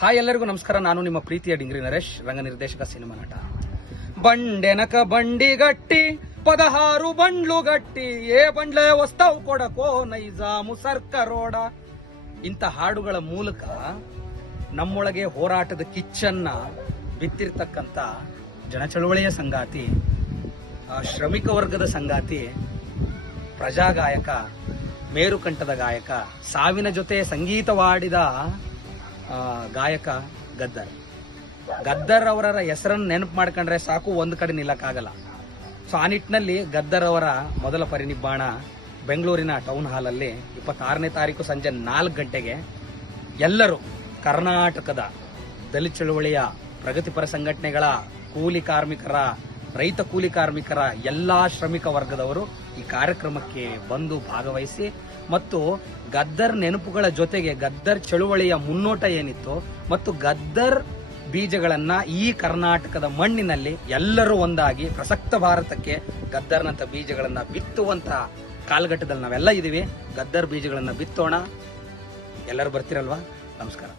Hi, ಎಲ್ಲರಿಗೂ ನಮಸ್ಕಾರ. ನಾನು ನಿಮ್ಮ ಪ್ರೀತಿಯ ಡಿಂಗ್ರಿ ನರೇಶ್, ರಂಗ ನಿರ್ದೇಶಕ, ಸಿನಿಮಾ ನಟ. ಬಂಡೆನಕ ಬಂಡಿಗಟ್ಟಿ 16 ಬಂಡ್ಲು ಗಟ್ಟಿ, ಏ ಬಂಡ್ಲೆ ವಸ್ತಾವ್ ಕೊಡಕೋ ನೈಜಾಮು ಸರ್ಕರೋಡ. ಇಂಥ ಹಾಡುಗಳ ಮೂಲಕ ನಮ್ಮೊಳಗೆ ಹೋರಾಟದ ಕಿಚ್ಚನ್ನ ಬಿತ್ತಿರ್ತಕ್ಕಂಥ ಜನಚಳವಳಿಯ ಸಂಗಾತಿ, ಶ್ರಮಿಕ ವರ್ಗದ ಸಂಗಾತಿ, ಪ್ರಜಾಗಾಯಕ, ಮೇರುಕಂಠದ ಗಾಯಕ, ಸಾವಿನ ಜೊತೆ ಸಂಗೀತವಾಡಿದ ಗಾಯಕ ಗದ್ದರ್ ಅವರ ಹೆಸರನ್ನು ನೆನಪು ಮಾಡ್ಕೊಂಡ್ರೆ ಸಾಕು, ಒಂದು ಕಡೆ ನಿಲ್ಲಕ್ಕಾಗಲ್ಲ. ಸೊ ಆ ನಿಟ್ಟಿನಲ್ಲಿ ಗದ್ದರ್ ಅವರ ಮೊದಲ ಪರಿನಿಬ್ಬಾಣ ಬೆಂಗಳೂರಿನ ಟೌನ್ ಹಾಲ್ ಅಲ್ಲಿ 26ನೇ ತಾರೀಕು ಸಂಜೆ 4 ಗಂಟೆಗೆ ಎಲ್ಲರೂ ಕರ್ನಾಟಕದ ದಲಿತ ಚಳವಳಿಯ ಪ್ರಗತಿಪರ ಸಂಘಟನೆಗಳ, ಕೂಲಿ ಕಾರ್ಮಿಕರ, ರೈತ ಕೂಲಿ ಕಾರ್ಮಿಕರ ಎಲ್ಲಾ ಶ್ರಮಿಕ ವರ್ಗದವರು ಈ ಕಾರ್ಯಕ್ರಮಕ್ಕೆ ಬಂದು ಭಾಗವಹಿಸಿ ಮತ್ತು ಗದ್ದರ್ ನೆನಪುಗಳ ಜೊತೆಗೆ ಗದ್ದರ್ ಚಳುವಳಿಯ ಮುನ್ನೋಟ ಏನಿತ್ತು ಮತ್ತು ಗದ್ದರ್ ಬೀಜಗಳನ್ನ ಈ ಕರ್ನಾಟಕದ ಮಣ್ಣಿನಲ್ಲಿ ಎಲ್ಲರೂ ಒಂದಾಗಿ ಪ್ರಸಕ್ತ ಭಾರತಕ್ಕೆ ಗದ್ದರ್ನಂತ ಬೀಜಗಳನ್ನ ಬಿತ್ತುವಂತಹ ಕಾಲಘಟ್ಟದಲ್ಲಿ ನಾವೆಲ್ಲ ಇದೀವಿ. ಗದ್ದರ್ ಬೀಜಗಳನ್ನ ಬಿತ್ತೋಣ. ಎಲ್ಲರೂ ಬರ್ತಿರಲ್ವಾ? ನಮಸ್ಕಾರ.